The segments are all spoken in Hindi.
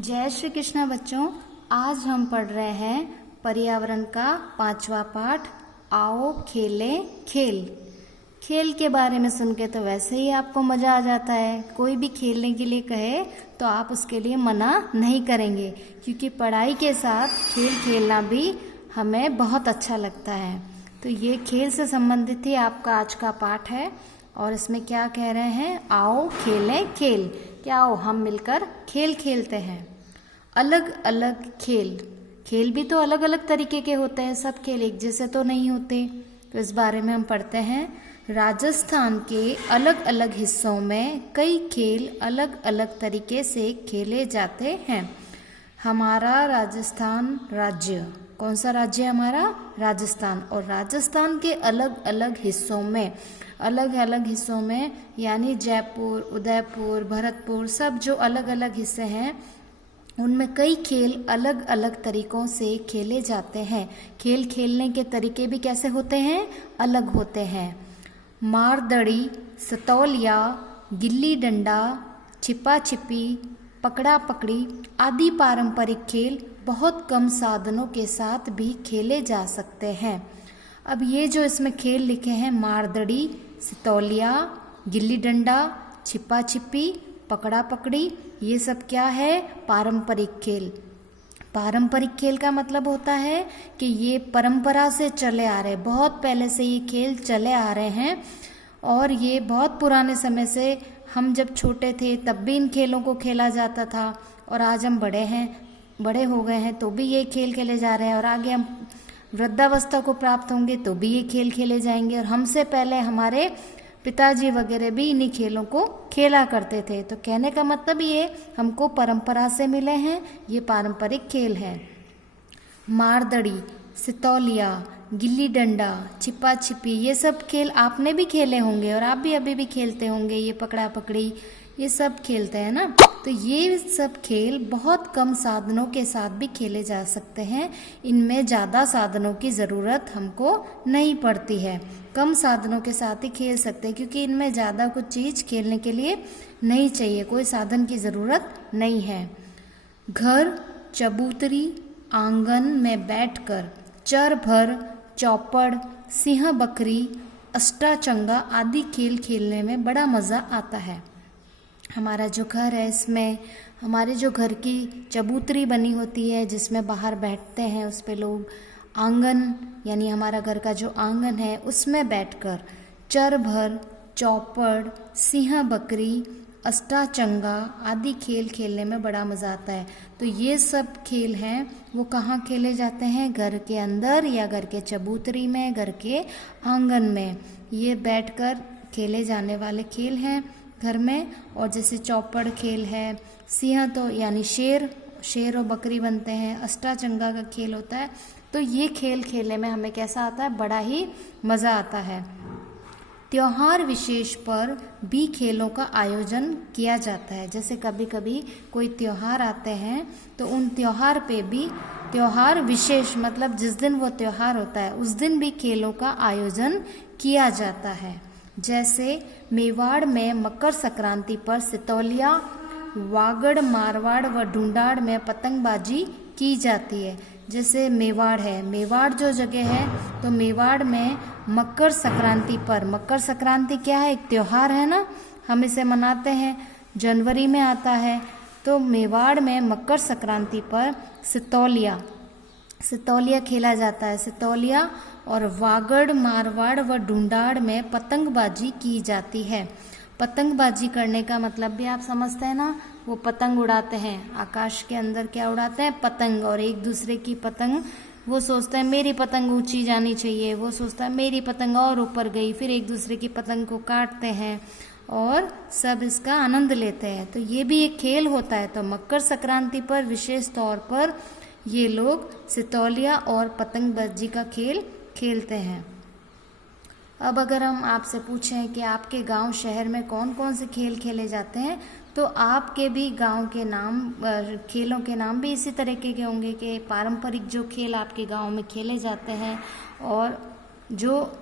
जय श्री कृष्ण बच्चों। आज हम पढ़ रहे हैं पर्यावरण का 5वां पाठ। आओ खेलें खेल। खेल के बारे में सुन के तो वैसे ही आपको मज़ा आ जाता है। कोई भी खेलने के लिए कहे तो आप उसके लिए मना नहीं करेंगे, क्योंकि पढ़ाई के साथ खेल खेलना भी हमें बहुत अच्छा लगता है। तो ये खेल से संबंधित ही आपका आज का पाठ है। और इसमें क्या कह रहे हैं? आओ खेलें खेल। क्या आओ हम मिलकर खेल खेलते हैं। अलग अलग खेल। खेल भी तो अलग अलग तरीके के होते हैं, सब खेल एक जैसे तो नहीं होते। तो इस बारे में हम पढ़ते हैं। राजस्थान के अलग अलग हिस्सों में कई खेल अलग अलग तरीके से खेले जाते हैं। हमारा राजस्थान राज्य, कौन सा राज्य है हमारा? राजस्थान। और राजस्थान के अलग अलग हिस्सों में यानी जयपुर, उदयपुर, भरतपुर, सब जो अलग अलग हिस्से हैं उनमें कई खेल अलग अलग तरीकों से खेले जाते हैं। खेल खेलने के तरीके भी कैसे होते हैं? अलग होते हैं। मारदड़ी, सतौलिया, गिल्ली डंडा, छिपा छिपी, पकड़ा पकड़ी आदि पारंपरिक खेल बहुत कम साधनों के साथ भी खेले जा सकते हैं। अब ये जो इसमें खेल लिखे हैं, मारदड़ी, सतौलिया, गिल्ली डंडा, छिपा छिपी, पकड़ा पकड़ी, ये सब क्या है? पारंपरिक खेल। पारंपरिक खेल का मतलब होता है कि ये परंपरा से चले आ रहे, बहुत पहले से ये खेल चले आ रहे हैं। और ये बहुत पुराने समय से, हम जब छोटे थे तब भी इन खेलों को खेला जाता था। और आज हम बड़े हो गए हैं तो भी ये खेल खेले जा रहे हैं। और आगे हम वृद्धावस्था को प्राप्त होंगे तो भी ये खेल खेले जाएंगे। और हमसे पहले हमारे पिताजी वगैरह भी इन्हीं खेलों को खेला करते थे। तो कहने का मतलब ये हमको परंपरा से मिले हैं, ये पारंपरिक खेल है। मारदड़ी, सितौलिया, गिल्ली डंडा, छिपा छिपी, ये सब खेल आपने भी खेले होंगे और आप भी अभी भी खेलते होंगे। ये पकड़ा पकड़ी, ये सब खेलते हैं ना। तो ये सब खेल बहुत कम साधनों के साथ भी खेले जा सकते हैं। इनमें ज़्यादा साधनों की ज़रूरत हमको नहीं पड़ती है। कम साधनों के साथ ही खेल सकते हैं, क्योंकि इनमें ज़्यादा कुछ चीज़ खेलने के लिए नहीं चाहिए, कोई साधन की ज़रूरत नहीं है। घर, चबूतरी, आंगन में बैठकर चर भर, चौपड़, सिंह बकरी, अष्टाचंगा आदि खेल खेलने में बड़ा मज़ा आता है। हमारा जो घर है, इसमें हमारे जो घर की चबूतरी बनी होती है जिसमें बाहर बैठते हैं, उस पे लोग आंगन यानी हमारा घर का जो आंगन है उसमें बैठकर चर भर, चौपड़, सिंह बकरी, अष्टाचंगा आदि खेल खेलने में बड़ा मज़ा आता है। तो ये सब खेल हैं वो कहाँ खेले जाते हैं? घर के अंदर या घर के चबूतरी में, घर के आंगन में। ये बैठकर खेले जाने वाले खेल हैं घर में। और जैसे चौपड़ खेल है, सिंह तो यानी शेर और बकरी बनते हैं, अष्टाचंगा का खेल होता है। तो ये खेल खेलने में हमें कैसा आता है? बड़ा ही मज़ा आता है। त्योहार विशेष पर भी खेलों का आयोजन किया जाता है। जैसे कभी कभी कोई त्योहार आते हैं तो उन त्योहार पे भी, त्योहार विशेष मतलब जिस दिन वो त्योहार होता है उस दिन भी खेलों का आयोजन किया जाता है। जैसे मेवाड़ में मकर संक्रांति पर सितौलिया, वागड़, मारवाड़ व ढूंढाड़ में पतंगबाजी की जाती है। जैसे मेवाड़ है, मेवाड़ जो जगह है, तो मेवाड़ में मकर संक्रांति पर, मकर संक्रांति क्या है? एक त्योहार है ना, हम इसे मनाते हैं, जनवरी में आता है। तो मेवाड़ में मकर संक्रांति पर सितौलिया खेला जाता है। सितौलिया और वागड़, मारवाड़ व ढूंढाड़ में पतंगबाजी की जाती है। पतंगबाजी करने का मतलब भी आप समझते हैं ना, वो पतंग उड़ाते हैं आकाश के अंदर। क्या उड़ाते हैं? पतंग। और एक दूसरे की पतंग, वो सोचता है मेरी पतंग ऊंची जानी चाहिए, वो सोचता है मेरी पतंग और ऊपर गई, फिर एक दूसरे की पतंग को काटते हैं और सब इसका आनंद लेते हैं। तो ये भी एक खेल होता है। तो मकर संक्रांति पर विशेष तौर पर ये लोग सितौलिया और पतंगबाजी का खेल खेलते हैं। अब अगर हम आपसे पूछें कि आपके गांव शहर में कौन कौन से खेल खेले जाते हैं, तो आपके भी गांव के नाम, खेलों के नाम भी इसी तरीके के होंगे कि पारंपरिक जो खेल आपके गांव में खेले जाते हैं। और जो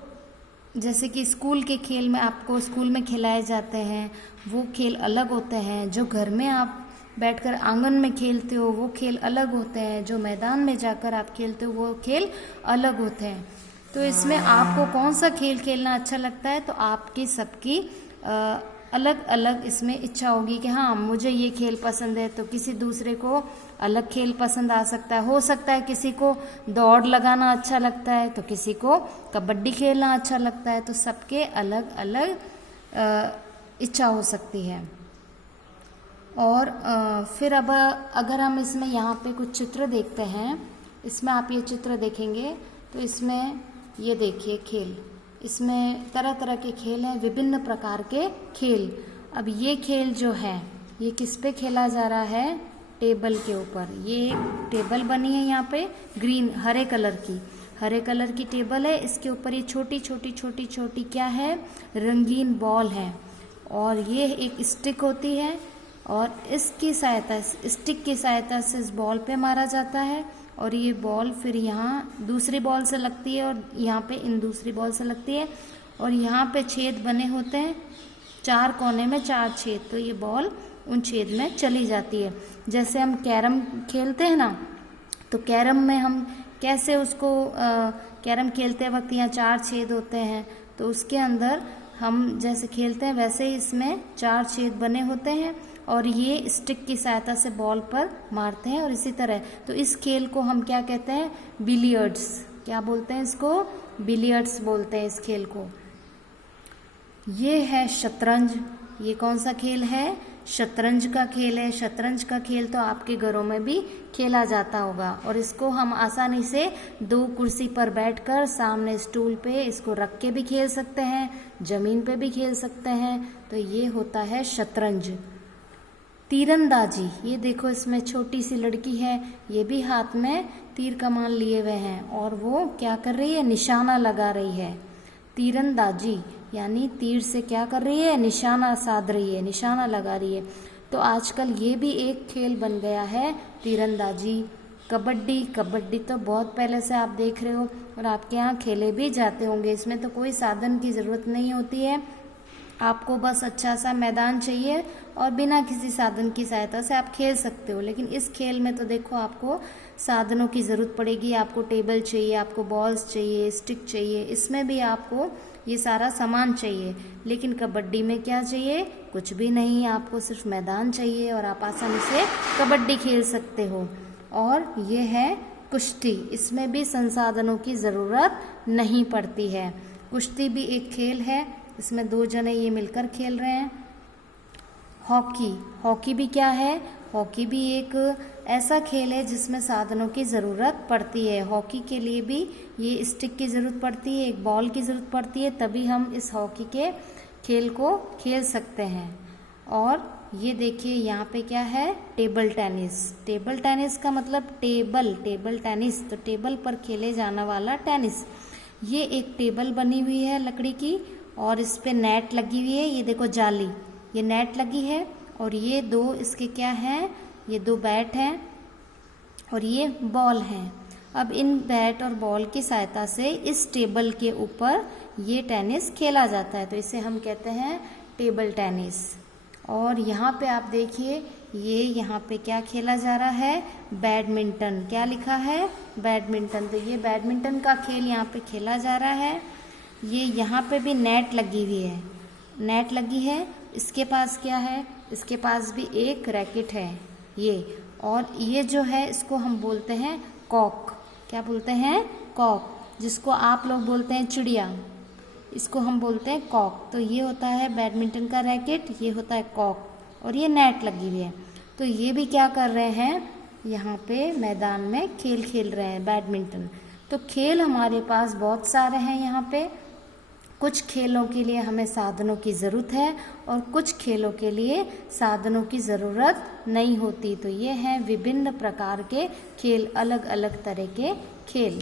जैसे कि स्कूल के खेल में आपको स्कूल में खिलाए जाते हैं वो खेल अलग होते हैं। जो घर में आप बैठकर आंगन में खेलते हो वो खेल अलग होते हैं, जो मैदान में जाकर आप खेलते हो वो खेल अलग होते हैं। तो इसमें आपको कौन सा खेल खेलना अच्छा लगता है, तो आपकी सबकी अलग अलग इसमें इच्छा होगी कि हाँ मुझे ये खेल पसंद है, तो किसी दूसरे को अलग खेल पसंद आ सकता है। हो सकता है किसी को दौड़ लगाना अच्छा लगता है, तो किसी को कबड्डी खेलना अच्छा लगता है, तो सबके अलग अलग इच्छा हो सकती है। और फिर अब अगर हम इसमें यहाँ पे कुछ चित्र देखते हैं, इसमें आप ये चित्र देखेंगे तो इसमें ये देखिए खेल, इसमें तरह तरह के खेल हैं, विभिन्न प्रकार के खेल। अब ये खेल जो है ये किस पे खेला जा रहा है, टेबल के ऊपर। ये एक टेबल बनी है यहाँ पे ग्रीन हरे कलर की टेबल है। इसके ऊपर ये छोटी छोटी क्या है, रंगीन बॉल है, और ये एक स्टिक होती है, और इसकी सहायता स्टिक की सहायता से इस बॉल पे मारा जाता है, और ये बॉल फिर यहाँ दूसरी बॉल से लगती है, और यहाँ पे इन दूसरी बॉल से लगती है, और यहाँ पे छेद बने होते हैं, 4 कोने में 4 छेद, तो ये बॉल उन छेद में चली जाती है। जैसे हम कैरम खेलते हैं ना, तो कैरम में हम कैसे उसको कैरम खेलते वक्त यहाँ 4 छेद होते हैं, तो उसके अंदर हम जैसे खेलते हैं वैसे ही इसमें 4 छेद बने होते हैं, और ये स्टिक की सहायता से बॉल पर मारते हैं। और इसी तरह तो इस खेल को हम क्या कहते हैं, बिलियर्ड्स। क्या बोलते हैं इसको, बिलियर्ड्स बोलते हैं इस खेल को। ये है शतरंज। ये कौन सा खेल है, शतरंज का खेल है। शतरंज का खेल तो आपके घरों में भी खेला जाता होगा, और इसको हम आसानी से 2 कुर्सी पर बैठकर सामने स्टूल पे इसको रख के भी खेल सकते हैं, जमीन पे भी खेल सकते हैं। तो ये होता है शतरंज। तीरंदाजी, ये देखो इसमें छोटी सी लड़की है, ये भी हाथ में तीर कमान लिए हुए हैं, और वो क्या कर रही है, निशाना लगा रही है। तीरंदाजी यानी तीर से क्या कर रही है, निशाना साध रही है, निशाना लगा रही है। तो आजकल ये भी एक खेल बन गया है, तीरंदाजी। कबड्डी तो बहुत पहले से आप देख रहे हो, और आपके यहाँ खेले भी जाते होंगे। इसमें तो कोई साधन की ज़रूरत नहीं होती है, आपको बस अच्छा सा मैदान चाहिए, और बिना किसी साधन की सहायता से आप खेल सकते हो। लेकिन इस खेल में तो देखो आपको साधनों की ज़रूरत पड़ेगी, आपको टेबल चाहिए, आपको बॉल्स चाहिए, स्टिक चाहिए, इसमें भी आपको ये सारा सामान चाहिए। लेकिन कबड्डी में क्या चाहिए, कुछ भी नहीं, आपको सिर्फ मैदान चाहिए, और आप आसानी से कबड्डी खेल सकते हो। और ये है कुश्ती, इसमें भी संसाधनों की ज़रूरत नहीं पड़ती है। कुश्ती भी एक खेल है, इसमें 2 जने ये मिलकर खेल रहे हैं। हॉकी भी क्या है, हॉकी भी एक ऐसा खेल है जिसमें साधनों की ज़रूरत पड़ती है। हॉकी के लिए भी ये स्टिक की ज़रूरत पड़ती है, एक बॉल की ज़रूरत पड़ती है, तभी हम इस हॉकी के खेल को खेल सकते हैं। और ये देखिए यहाँ पे क्या है, टेबल टेनिस। टेबल टेनिस का मतलब टेबल टेनिस, तो टेबल पर खेले जाने वाला टेनिस। ये एक टेबल बनी हुई है लकड़ी की, और इस पे नेट लगी हुई है, ये देखो जाली, ये नेट लगी है, और ये 2 इसके क्या हैं, ये 2 बैट हैं, और ये बॉल हैं। अब इन बैट और बॉल की सहायता से इस टेबल के ऊपर ये टेनिस खेला जाता है, तो इसे हम कहते हैं टेबल टेनिस। और यहाँ पे आप देखिए, ये यहाँ पे क्या खेला जा रहा है, बैडमिंटन। क्या लिखा है, बैडमिंटन। तो ये बैडमिंटन का खेल यहाँ पे खेला जा रहा है। ये यहाँ पे भी नेट लगी हुई है, नेट लगी है। इसके पास क्या है, इसके पास भी एक रैकेट है ये, और ये जो है इसको हम बोलते हैं कॉक। क्या बोलते हैं, कॉक, जिसको आप लोग बोलते हैं चिड़िया, इसको हम बोलते हैं कॉक। तो ये होता है बैडमिंटन का रैकेट, ये होता है कॉक, और ये नेट लगी हुई है। तो ये भी क्या कर रहे हैं, यहाँ पे मैदान में खेल खेल रहे हैं, बैडमिंटन। तो खेल हमारे पास बहुत सारे हैं यहाँ पे। कुछ खेलों के लिए हमें साधनों की ज़रूरत है, और कुछ खेलों के लिए साधनों की ज़रूरत नहीं होती। तो ये हैं विभिन्न प्रकार के खेल, अलग अलग तरह के खेल।